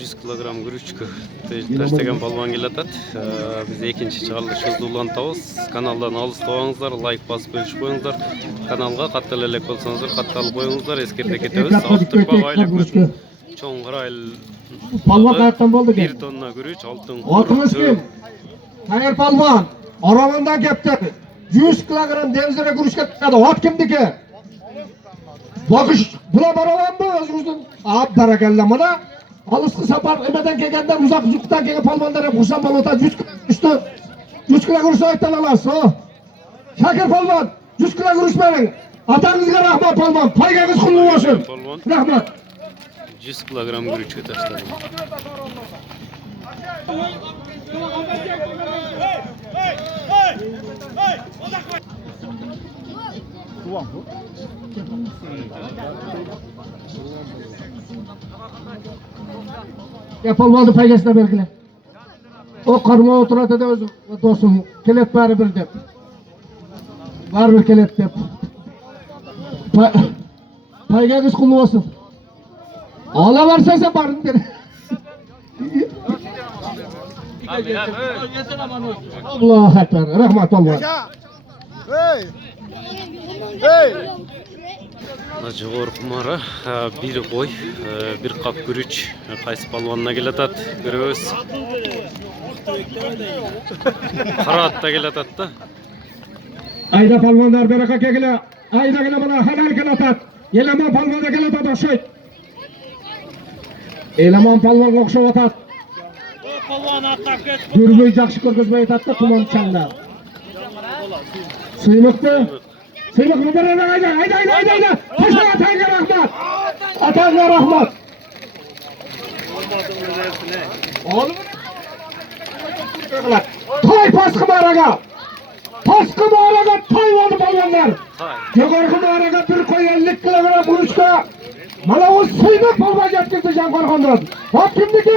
100 kilogram gürüçkü taşlagan palvan kelatat. Biz ikinci чыгарылышыбызды улантабыз. Каналдан алыстабаңыздар, лайк басып бөлүшүп коюңуздар. Каналга каттала элек болсоңуздар, катталып коюңуздар. Эскерте кетебиз. Алтын багайлык чоң кырайыл Palvan kayaktan oldu ki. 1 tonna gürüç, altın. Altınız kim? Hayır palvan. Arabandan kepti. 100 kilogram denizlere gürüş ketmedi. At kimdiki? Bakış. Buna baravan mı özümüzün? Abi berekellama da. Alıskı sapar emeden kekenden uzaktan keke palvanlara kursan balota 100 kilo gürüş ayıttan alas. Şakir palvan. 100 kilo gürüş verin. Atanızga rahmat palvan. Payganız kullu olsun. Rahmat. 100 kilogram gürüçkü taşladım. Yapılmadı paygasına belgile. O karma oturata da özüm dostum kelet bari bir dep. Var bir kelet dep. Paygasız kullu olsun. Ağla varsa sen barın der. Allah ekber. Rahmet Allah. Hey! Hey! Жогору кумара bir boy, bir kap gürüç qaysı palvanına kelatat, görөбүз. Karatта kelatat da. Ayda palvanlar beraka kegile. Ayda gele bana halal kelatat. Eleman palvana kelatat oşoyt. Eleman palvan okşap atat. Dürbüy jakşı körgözböy atat da tuman çanda. Sıymıktı. Sıymık mı ayda. Taşla Atayga rahmat. Atayga rahmat. Oğlum. Tay paskı mağaraga. Paskı mağaraga tay oldu palvanlar. Yukarı mağaraga bir koy 50 kilogram buluşta. Mana o sıymık palvan yetkizdi can korkandan. Hop kimdiki?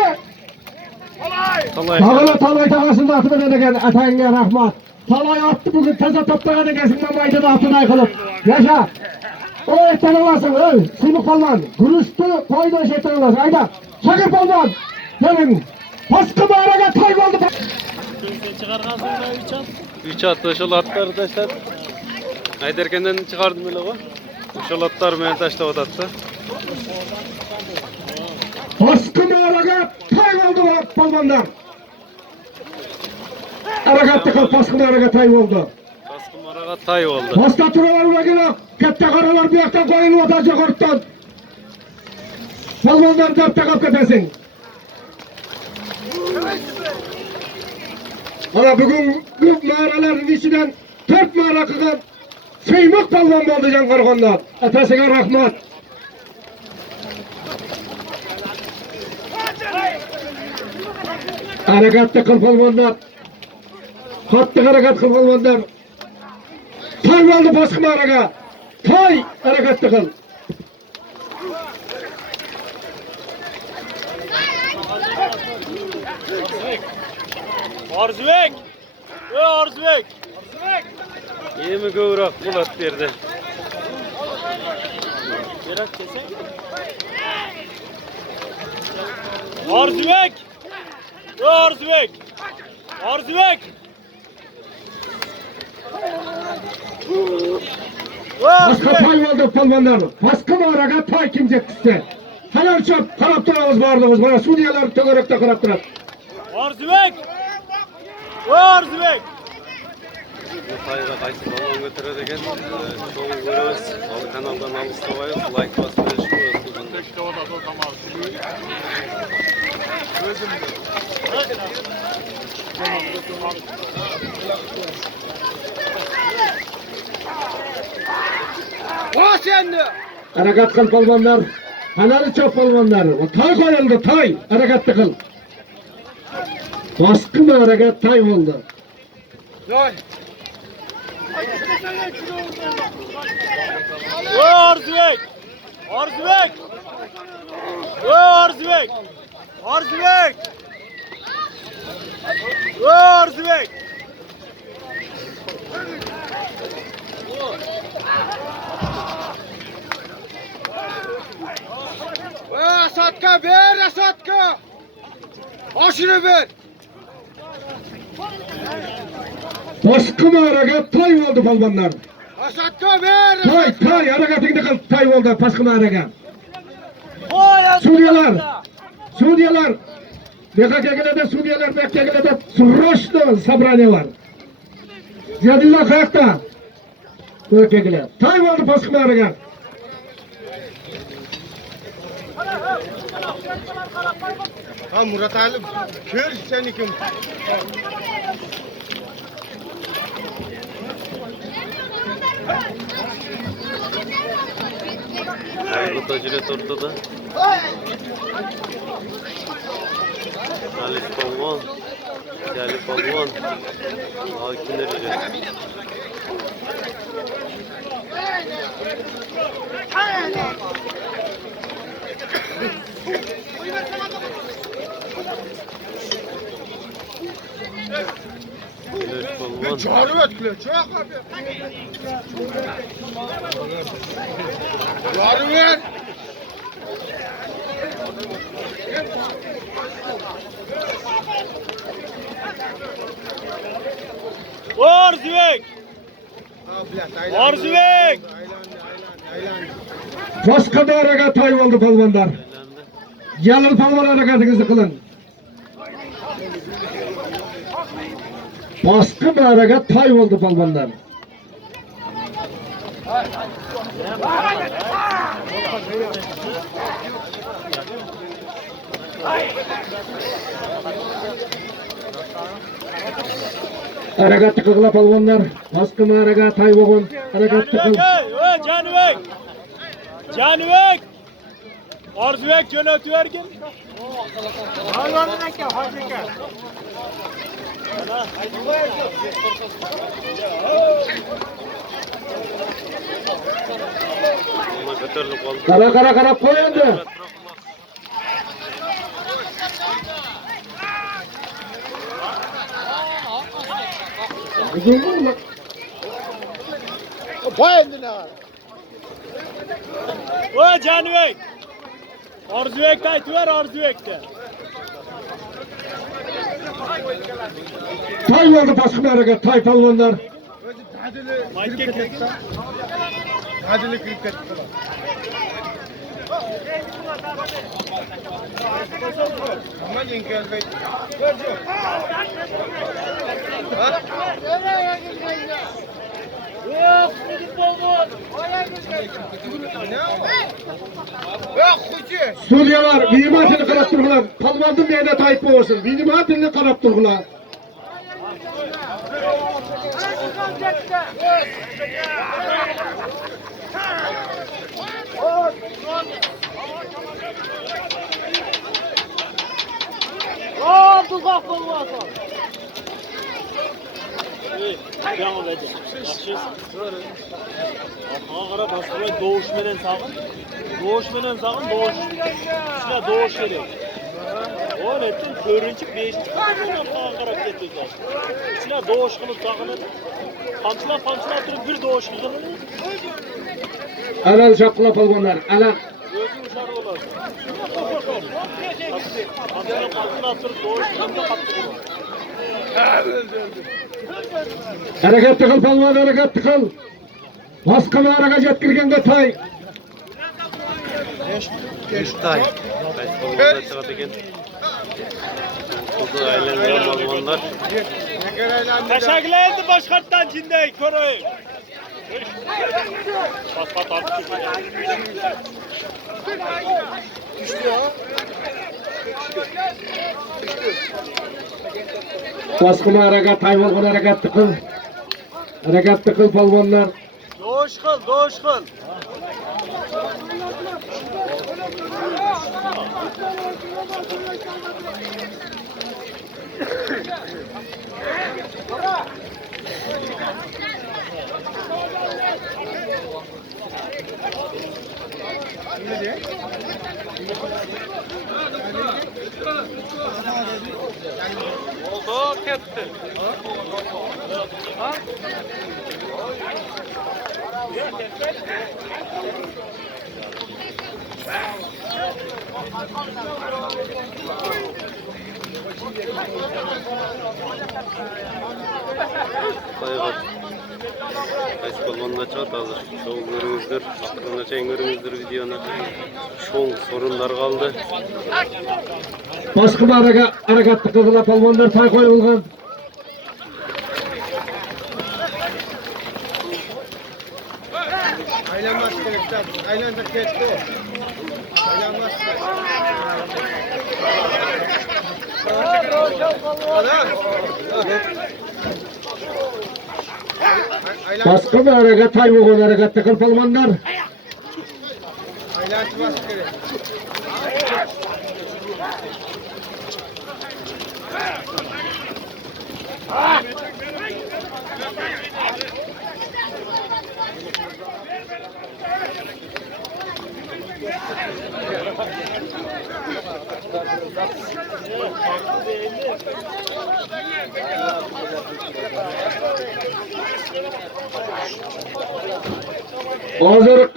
Talay tağasında atıp edegen Atayga rahmat. Talay attı bugün taza toplayan egesinden maydı da atın aykılıp. Yaşa. O etten olasın öl. Sıymık palvan. Gürüstü koydu etten olasın. Ayda. Şakir palvan. Gelin. Paskı mağaraga tay oldu. Üç at ошол аттарды таштап. Айдеркенден чыгардым эле го. Ошол аттар менен таштап атат да. Paskı mağaraga tay oldu palvanlar. Aragattı kal paskı mağaraga tay oldu. Paskı mağaraga tay oldu. Pasta turalarına gele. Kette karalar bir yaktan koyun vatacak ortadan. Palvanlar dörtte kap ketesin. Ana bugün bu mağaraların içinden 4 mağara kıkan Sıymık palvan oldu can korkanlar. Atasına rahmat. Harekatlı kıl palvanlar. Hattı harekat kıl palvanlar. Tay oldu paskı mağaraga. Tay harekatlı kıl. Arzubek! Arzubek! Yemi köwrak bulat berdi. Berat kesek. Arzubek! Arzubek! Arzubek! Paskı tay oldu palvanlar. Paskı mağaraga tay kimcek düştü. Helal çöp karap durağız bağırdığımız bana Suriyeler tögerekte karap durar. Arzubek! Arzubek! Tayga qaysı balon götürür eken çoğu görөбүз. Al kanaldan alыстабайбыз, лайк басып Harakat kıl palvanlar. Halalı çöp palvanlar. Tay koyuldu tay. Harekatlı kıl. Baskı mı harakat tay oldu. Arzubek! Arzubek! Arzubek! Arzubek! Arzubek! Satka ver Satka. Başını ver. Baskı hareket tay oldu balvanlar. Aşağı ver. Tay hareketinde kal tay oldu baskı hareket. Oy, Suriyeler. BKK'da da Suriyeler, BKK'da da Sroş'ta Sabrani var. Ziyadillah kayakta. BKK'da. Tay oldu baskı hareket. Ha Murat Ali, kör seni kim? Hayırlı tecrübe ortada. Salih Palvan, Salih Palvan, Hakinleri. Salih Palvan. Çağrı ver, çağır abi. Çağrı ver. Arzuvek! Arzuvek! Baskıda hareket tay oldu balvanlar. Yalın palvan hareketinizi kılın. Baskı bir hareket tay oldu balvanlar. Hareket tıkıkla palvanlar. Baskı bir hareket tay olun. Hareket tıkıl. Canıvek! Canıvek! Arzuvek yönetivergin. Hayvanına gel, hadi gel. Ona götürülüp aldı. Kara koyundu. O Canıvek! Arzuvek aytıver Arzuvek'te. Tay oldu baskı bir hareket tay palvanlar. Adili kriket. Ama yengen bey. Yok, gidip olmaz. Yok, kuçu. Suriyeler vinimatini karap durgular. Palvandım yerine tayyip olsun. Vinimatini karap durgular. Tuzak olmaz. Devam edeceğim. Yaxşısın. Ağara basılay doğuş menen sağın. Doğuş menen sağın doğuş. Şuna doğuş gerek. O nettin 4-cü 5-ci ağara ketdi. Şuna doğuş kılıp sağın. Pamçıla turib bir doğuş kılın. Alal şapkıla palvanlar. Alal. Özü uşağı olar. Pamçıla turib doğuş kılın. Hareket tıkıl palvan hareket tıkıl. Baskılı hareket yetkirgende tay. Tay. Palvanlar çıkardı ekan. Kuzu aylangan palvanlar. Teşekkürler başkarttan cindey körey. Paspat artık. Düştü ya. Baskılı hareket tay olgun hareket tıkıl. Hareket tıkıl palvanlar. Doğuş kıl. Oldu, ketdi. Tayga. Qaysi polvonda çıgat hazır. Şol görüңүздөр. Akırına çayın görüңүздөр videonu. Şol sorunlar kaldı. Başka harekatlı kızıla palvanlar tay koyulgan. Aylanmaz gerekten. Aylandır geçti o. Aylanmaz. Başka bir harekat tay koyulgan harekatlı kıl palvanlar. Aylanmaz gerek. Hazır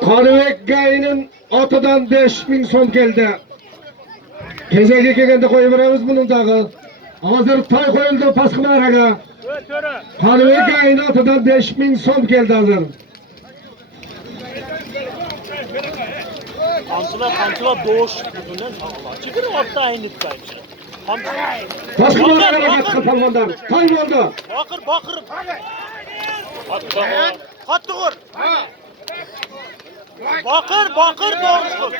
Karabek Gay'ın atıdan 5000 so'm geldi. Gezege kelgende koyuveramiz bunun dağı. Hazır tay koyuldu Paskımara'ga. Karabek Gay'ın atıdan 5000 so'm geldi hazır. Kamçılar doğuş bütünden sağlar. Çıkır orta aynı tutayım. Paskımara'ga harekat kapalmandan. Tay oldu. Bakır. Hattı kur. Bakır doğuş kur.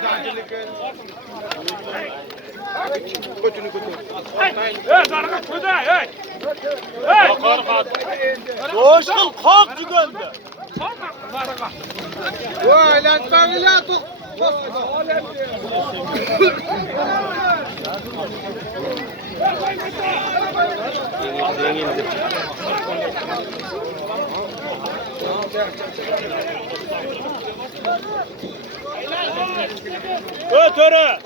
Doğuş kıl kalk cügönde. Vay lan tanrıla tok. Yengildi. Töre.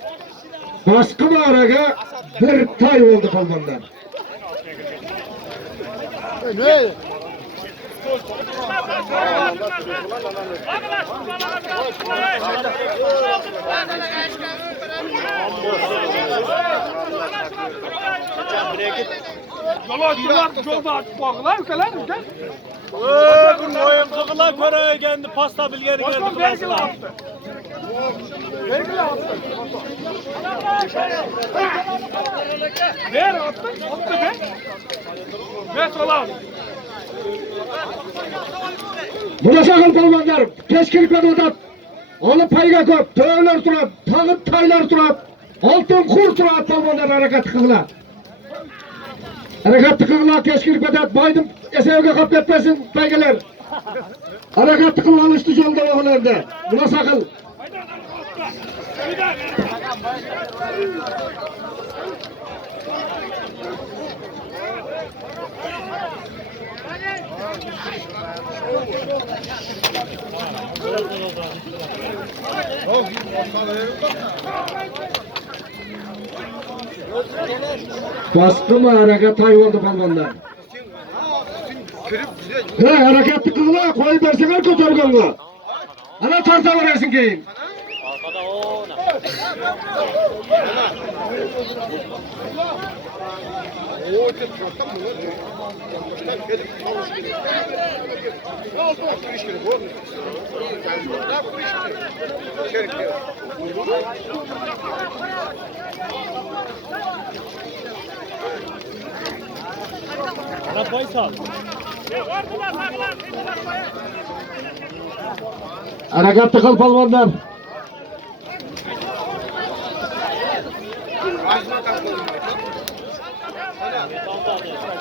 Paskımara'ga bir tay oldu palvandan. Bu oyun kıkıla köre kendi pasta bilgeri geldi kılasına. Ver attı be. Ver sola. Buna sakın palvanlar. Keşkilikler odat. Onu payga köp. Töyler turap. Tağıt taylar turap. Altın kur turap palvanlar harekat kıgıla. Harekat kıgıla keşkilik odat. Baydım esevge kap etmesin paygeler. Harekat kıgıla alıştı yolda oğullarda. Buna sakın. Baskı mı hareket tay oldu palvanlar. Hareketli kıgıla koyup versinler kötörgönlü. Ana tarta verersin keyin. Arkada ona. Arabayı sal. Hareketli kıl palvanlar.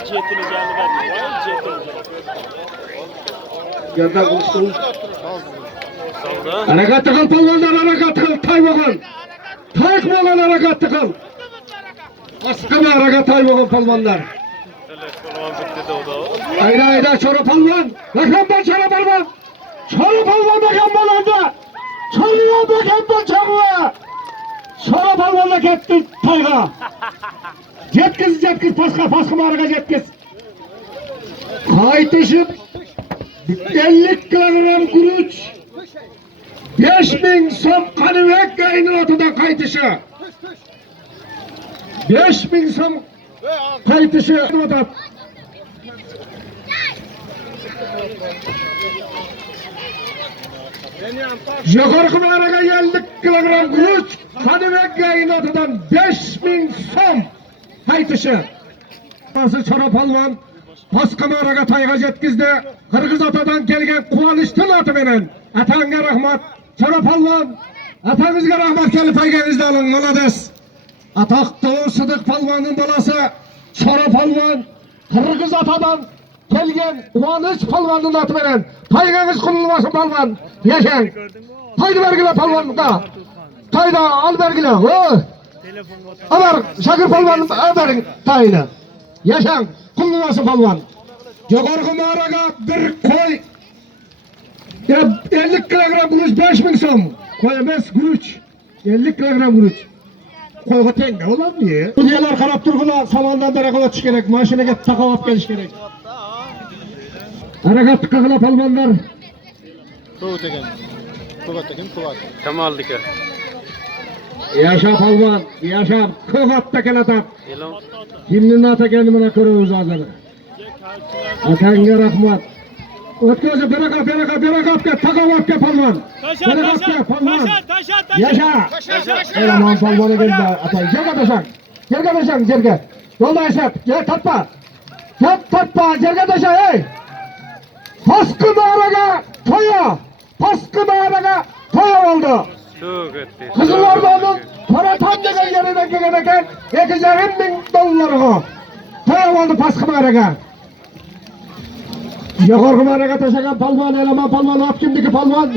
Cetini canlı verdi. Yerden konuştuğum. Salda. Hareketli kıl palvanlar hareketli kıl tay bakın. Tay kılan hareketli kıl. Baskı mı hareket tay bakın palvanlar. Polvon bitti de o da o. Ayda çoru palvan. Bakımdan çoru palvan. Çoru palvan bakımdan. Çoruya bakımdan çoruya. Çoru palvanla gitti tayga. Jetkiz paskı marga jetkiz. Kaytışıp 50 kilogram kuruç. 5000 so'm Karabek Gay'ın atıdan kaytışı. 5000 so'm Kayıtışı atıp. Yukarı mağaraga 50 kilogram güç, Kadıbek yayınatıdan 5000 som kayıtışı. Nasıl Çora Palvan, Paska mağaraga tayga jetkizdi. Kırgız atadan gelgen Kuvanıştın atı menen. Atanga rahmat, Çora Palvan, atanızga rahmat gelip tayganızda alın, molades. Ataklı Sıdık Palvan'ın balası, Çora Palvan, Kırgız atadan gelgen Kuvanış Palvan'ın atı menen. Tayganız kurulmasın Palvan, yaşayın. Taydı vergile Palvan'da. Tayda al vergile. Alar Şakir Palvan'ın verin tayını. Yaşan kullanması Palvan. Yukarı mağaraga bir koy. Ya 50 kilogram guruç 5000 som. Koy emez guruç. 50 kilogram guruç. Koyga tenge olan mı ya? Bu diyorlar karap turgula samandan beri kola çık gerek. Maşinege takavap geliş gerek. Harakat kakıla Palvanlar. Kuvat eken. Kuvat eken kuvat. Kemal dike. Yaşa Palvan. Yaşa. Kokat tekel atak. Elan. Kimnin ata kendimine kırıyoruz ağzını. Atanga rahmat. Ötközü berakat ke takavap ke Palvan. Berakat ke Palvan. Yaşa. Eleman Palvan'a geldi atay. Jerge taşak. Jerge taşak jerge. Yolda yaşat. Gel tatpa. Gel tatpa jerge taşak hey. Paskı mağaraga toya. Paskı mağaraga toya oldu. Çok etti. Kızılarda'nın para tam degen yerine gelirken $2,000,000 toya oldu Paskı mağaraga. Yukarı mağaraga taşakan Palvan, eleman Palvan, at kimdiki Palvan?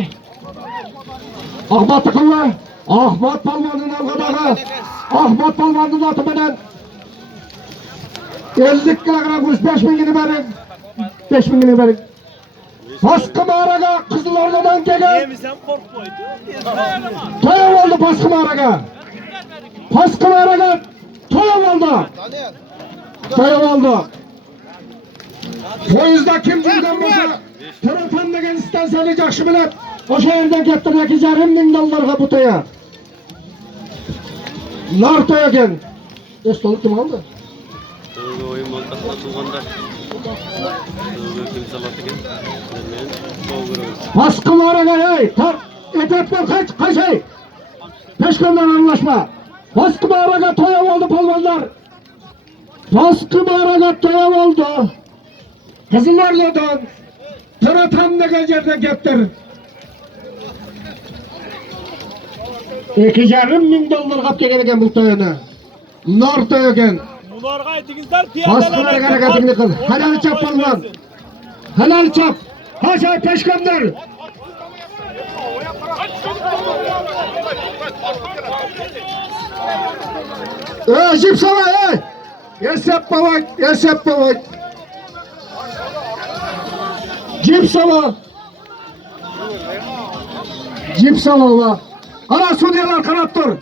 Ahmet Tıkıllı. Ahmet Palvan'ın algıdağı. Ahmet Palvan'ın atı menen. 50 kilogram kuş 5.000'ini verin. 5.000'ini verin. Paskı mağaraga Kızılarda'dan gelen. Yemizden korkmaydı. Toya oldu Paskı mağaraga. Paskı mağaraga toya oldu. Toya oldu. Poyuzda kim durganmasa Tıratan degen istansiyonu jakşı bilet. O şehirden kettir $2,000,000 bu toya. Nar toya eken. Estoluk kim aldı? Tövbe oyun montasına tuğanlar. Tövbe kim salat eken. Bilmeyen çoğu görüyoruz. Paskı mağaraga hey. Etepler kaç hey. Peşkandan anlaşma. Paskı mağaraga toya oldu Palvanlar. Paskı mağaraga toya oldu. Kızılarda'dan Tıratan degen yerden kettir. $2,000,000 kap eken bu toyunu. Nar toya eken. Bunlarga aytыңыздар Paskı mağaraga harekatini kıl. Helal çap Palvan. Helal çap. Haşa peşkanlar. Jip sana ey. Yesep bavak. Jip sana ola. Ana Sudiyalar kanat dur.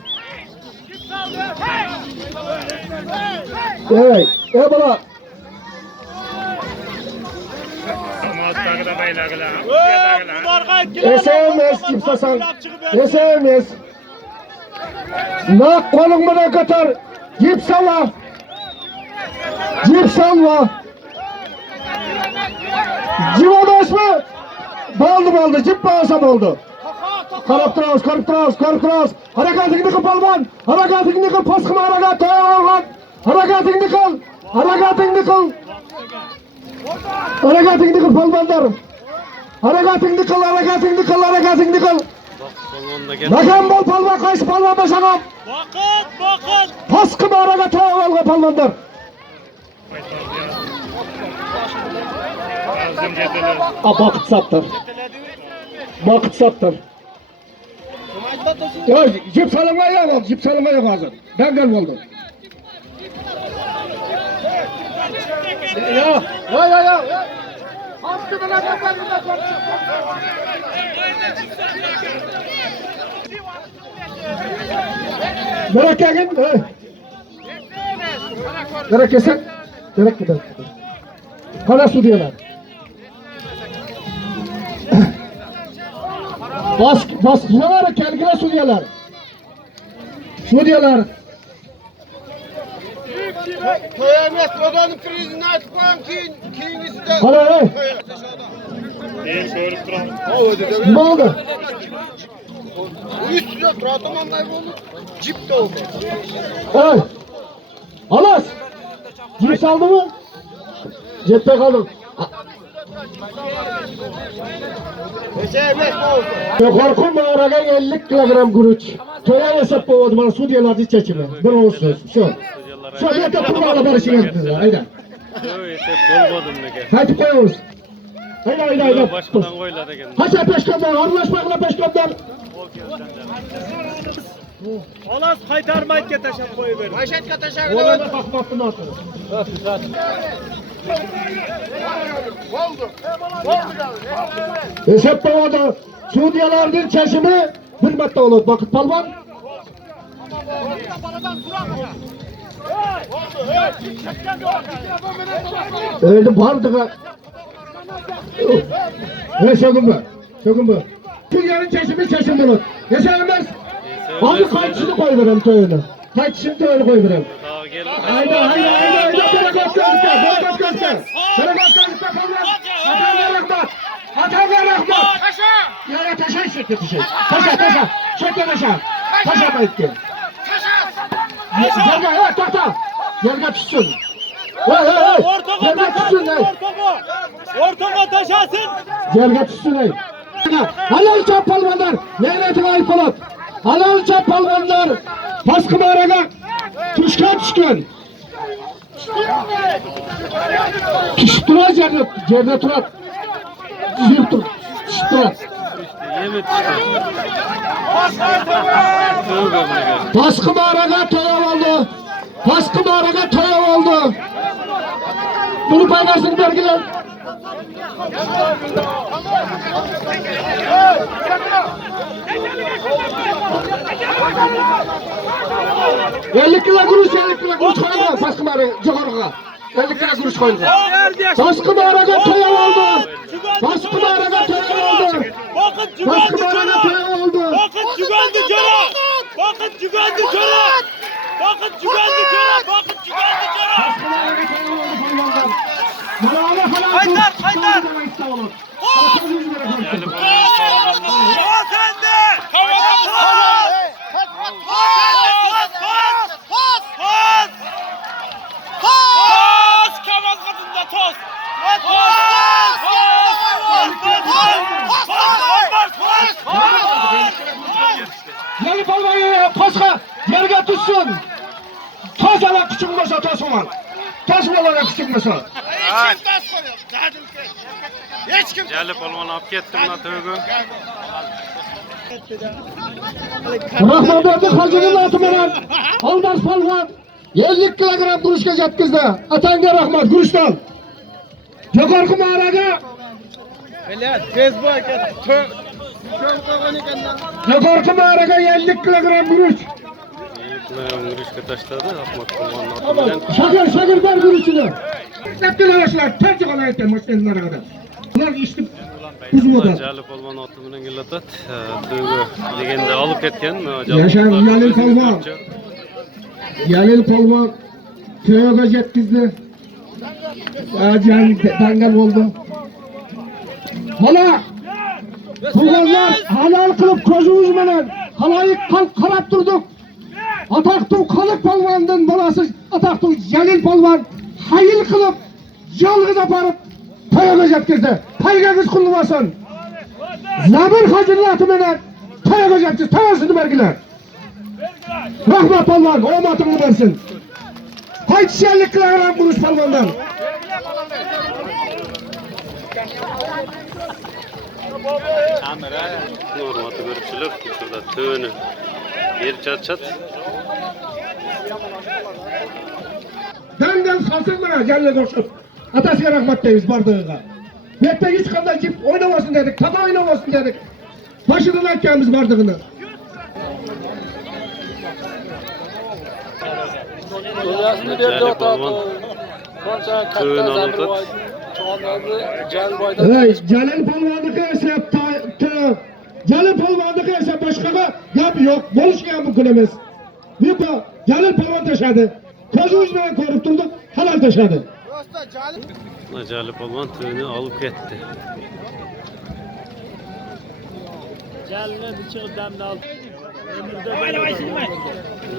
Ey bala. Bunlarga aytыңыздар. Esemes jip sasan. Esemes. Nak kolun bana katar. Jip sala. Civadas mı? Baldı. Cip bağırsam oldu. Karıp tırağız. Harekatını kıl Palvan. Harekatını kıl Paskı mağaraga toya olgan. Harekatını kıl Palvanlar. Harekatını kıl. Bak balonda gel. Nakam bol Palvan kaysı Palvan başanam. Vakit. Paskı mağaraga toya olgan Palvanlar. Vakit sattır. Ya jip salınma yok hazır. Ben gel oldum. Ya. Hakkı bana kapandı. Merak gelin. Merak kesin. Merak gidelim. Kana su diyorlar. Baskılar kelgine su diyorlar. Köye emas, odanın prizini aytib qo'ying, keyingisida. Hala ey. Keyin ko'rib turamiz. Nima oldu? Üstüne turatımanday oldu. Cip de oldu. Hey. Alas. Cips aldı mı? Cepte kaldım. Neçe emas oldu. Yukarı mağaraga 50 kilogram guruç. Toya hesap oldu bana su diyorlar hiç çekimi. Bir olsun. Şu. Şu bir de kurbanla barışın yaptınız. Haydi. Yo, yetip bolmadım nege. Hadi koyuyoruz. Haydi. Başkadan koyuladı ekan. Haça peşkamdan, arılaşmakla peşkamdan. Xolos qaytarmayga tashab qo'yaver. Maşetka teşekkür Oğlan ederim. da bakmaktın atı. Oldu. Hesap davada Suudiyalarının çeşimi hürmette olur. Bakıt palvan. Öyle bardığa. Ne sökün mü? Sökün mü? Suudiyanın çeşimi olur. Yaşayamaz. Abi kayıtçını koyuverem töyünü. Kayıtçını töyünü koyuverem. Daha geldi. Haydi. Bana göster. Bana göster palvan. Atam Rahmat. Ya taşa şekil. Taşa. Şekil taşa. Taşa kayıttı. Yerga evet takta. Yerga düşsün. Hey. Yerga düşsün hey. Ortaga taşasın. Yerga düşsün hey. Halal çap palvanlar. Neynetine ayıp olup. Halal çap palvanlar. Baskı mağaraga. Tuşkan. Tuşturaz yerde turat. Zırtır. Tuşturaz. Yemet işte. Tövbe nege. Baskı mağaraga toyav oldu. Bunu paylaşın vergiler. Ellik kilo kuruş koyun. Baskı mağaraga yukarıga. 50 kilo kuruş koyun. Baskı mağaraga toyav oldu. Bakın jugandı jara. Bakın jugandı jara. Haytar. Yeni palmayı paska yerine düşsün. Toz ala küçülmese toz olan. Toz olana küçülmese. Hiç kim. Gelip olman ap kettim lan tövbe. Rahmanberdi hacının atı menen. Almaz palvan. 50 kilogram kuruşka jetkizdi. Atanga rahmat kuruştan. Yukarı mağaraga. Yukarı mağaraga 50 kilogram kuruş. Yürüyüşke taşladı. Ahmet Kulman'ın atından. Şakir ver kuruşunu. Hepten araçlar tercih olan etten maçlarına kadar. Bunlar işte uzmadan. Jalip olman atından gelatat. Tövbe degende alıp ketken. Yaşar Yalil Palvan köye jetkizdi. Can dangal oldu. Hala Kullanlar halal kılıp gözümüz menen halayık karap durduk. Ataktu kalık palvandan balası ataktu Jalil Palvan hayıl kılıp yalgız aparıp toyaga jetkizdi. Paygagız kullanmasın. Zabir hacının atı menen toyaga jetkizdi. Toyasını vergiler. Rahmat Palvan o matını versin. Kaç 50 kilogram kuruş palvandan. Normatı görüpçülük. Şurada tövünü. Bir çat. Denden salsın bana canlı koşup. Atasıya rahmat deyiz bardağıga. Yette hiç kadar cip oynamasın dedik. Tapa oynamasın dedik. Başından akşamız bardağını. Jalip olman. Tövün alıp Hey, Jalil Palvan'daki hesap Jalil Palvan'daki hesap başkaga yap yok. Boluş ya mümkün emez. Bir de Jalil Palvan taşadı. Gözümüzle görüp durduk. Helal taşadı. Acali polvon tüyünü alıp ketdi. Gelini çıkıp demle aldı.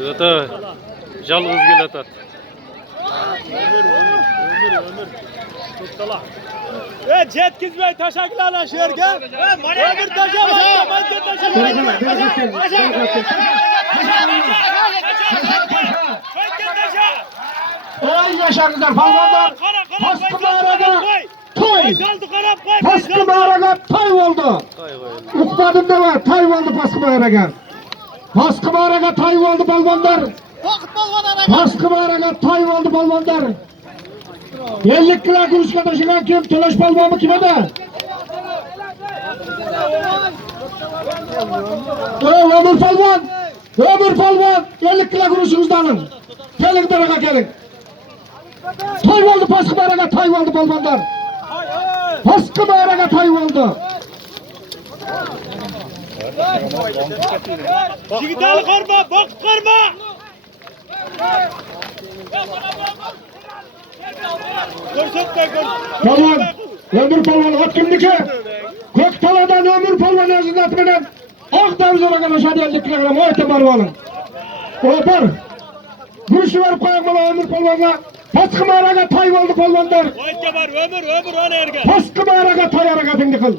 Öte jalgız gelatat. Ömür. Tuttala. Jetkizmey taşaklarla şu yerge. Ömür taşak aldı. Manke taşak. Ey yaşarlılar palvanlar. Baskı mağaraga tay. Baskı mağaraga tay oldu. Ukbadım da var. Tay oldu baskı mağaraga. Baskı mağaraga tay oldu palvanlar. Baskı mağaraga tay oldu palvanlar. 50 kilo kuruşka taşıyan kim? Telaş palvanı kime de? Ömür palvan. Ömür palvan. 50 kilo kuruşunuzu alın. Gelin beraber gelin. Tay oldu baskı mağaraga tay oldu palvanlar. Baskı mağaraga tay oldu. Digital karma, bak karma. Görsün. Tamam. Ömür palvan at kimdiki? Köktaladan ömür palvan yazın atmadan. Akdağızına kadar aşağıda 50 kilogram o ete barı alın. O bar. Gürüşü verip koyak bana ömür palvanla. Baskı mağaraga tay oldu palvanlar. O ette var, ömür ana ergen. Baskı mağaraga tay harekatını kıl.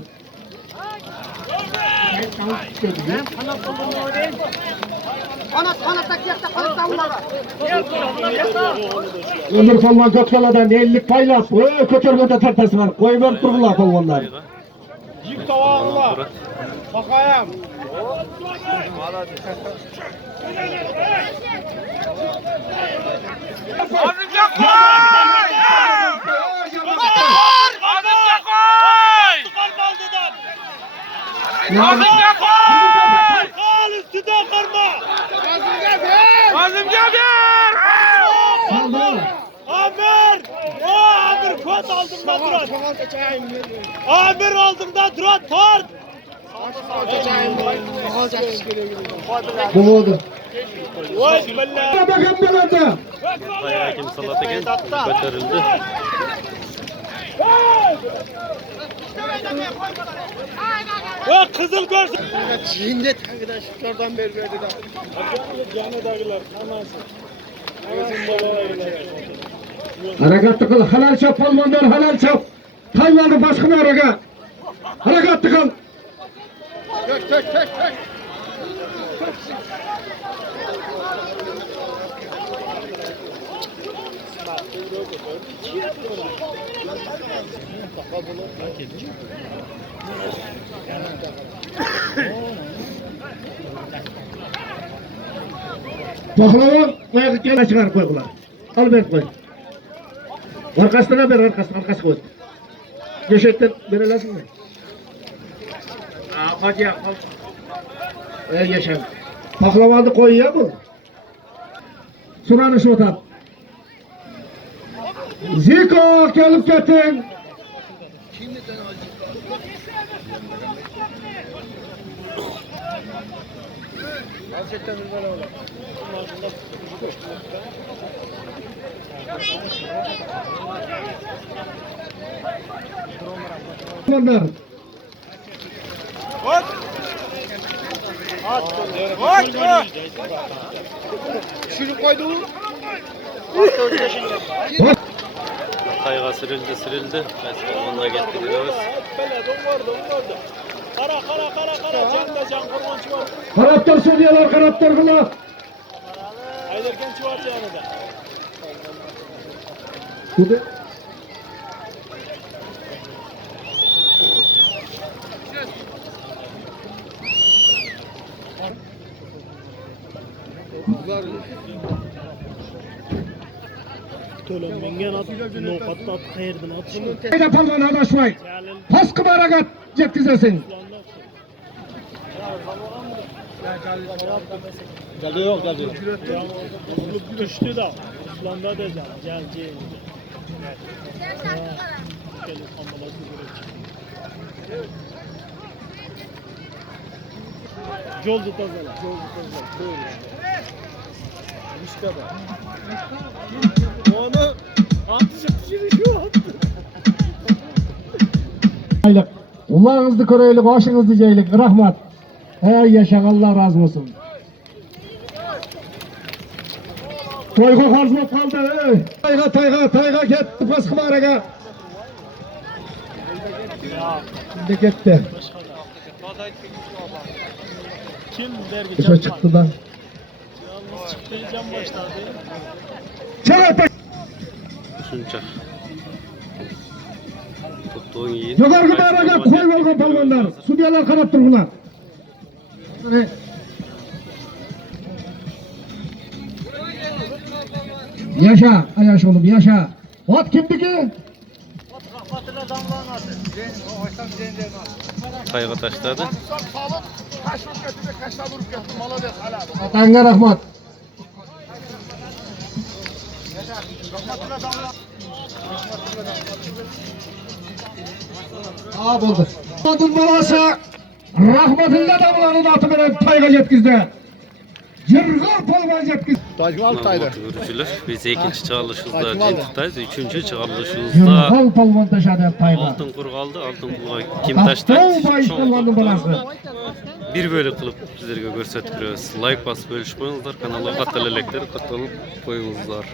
Ömür palvan köktaladan 50 paylap. Kötürgöte tartası var. Koy ver durgular palvanlar. Yük tavağınla. Bakayım. Al üstüne karma. Amir! Amir kot aldığında durat. Amir aldığında durat tart. Bu oldu. Vay billah. Bakın buladı. Ayağı kim salat eken götürüldü. Bak kızıl görsün. Cinnet arkadaşlardan beri verdi de. Canı dağılar. Anasın. Harekatlı kıl. Helal çap palvanlar helal çap. Tay oldu baskı mağaraga. Harekatlı kıl. Tök. Pahlavan ayak gel çıkar koy kula. Al ver koy. Arkasına ver arkası koy. Göşekten verelersin mi? Hadi ya. Yaşam. Pahlavanı koy ya bu. Suranı şu otan. Ziko gelip getin. Bunlar. Şunu koydu. Kayga sürüldü. Onda gitti biraz. Kara. Canda can kurbançı var. Kanatlar söylüyorlar kanatlar kula. Ayderken çuvar canı da. Şimdi. Tölüm mengen at. Nokatta at. Hayırdan at. Şunu. Hayda palvan adaşmayın. Paskı baragat yetkizesin. Geldi yok. Düştü da. Uslanda da gel. Yol tutazala. Mişka'da. Onu atışır şu attı. Aylık. Ullağınızdı köreylik, hoşunuzu ceylik. Rahmat. Ey yaşa, Allah razı olsun. Toyga karzmak kaldı. Ey. Tayga gitti paskımaraga. Şimdi gitti. Kim dergi Dışa canlı? çıktı da. Yalnız çıktı can başladı. Çağatay. Şunca. Tuttuğun yiyin. Yukarı baraga koy olgan palvanlar. Sudyalar karap durgular. Yaşa, ayaş oğlum yaşa. At kimdiki? Rahmatına damlan atı. Kayga taşladı. Atanga rahmat. Aa buldu. Adın balası rahmetinde damlanın atı bilen tayga yetkizdi. Cırgıl palvan yetkizdi. Tacmal taydı. Mahmut Gürücüler. Biz ikinci çağrılışımızda Kaçmalı. Cintiktayız. Üçüncü çağrılışımızda Cırgıl palvan taşadı tayga. altın kur kaldı. Altın kurga kim Kaptan taştaydı? bayiş palvanın balası. Bir böyle kılıp sizlerge görsötüp berебиз. Like basıp bölüşüp koyuңуздар. Kanalga kattal elekleri kattal koyuңуздар.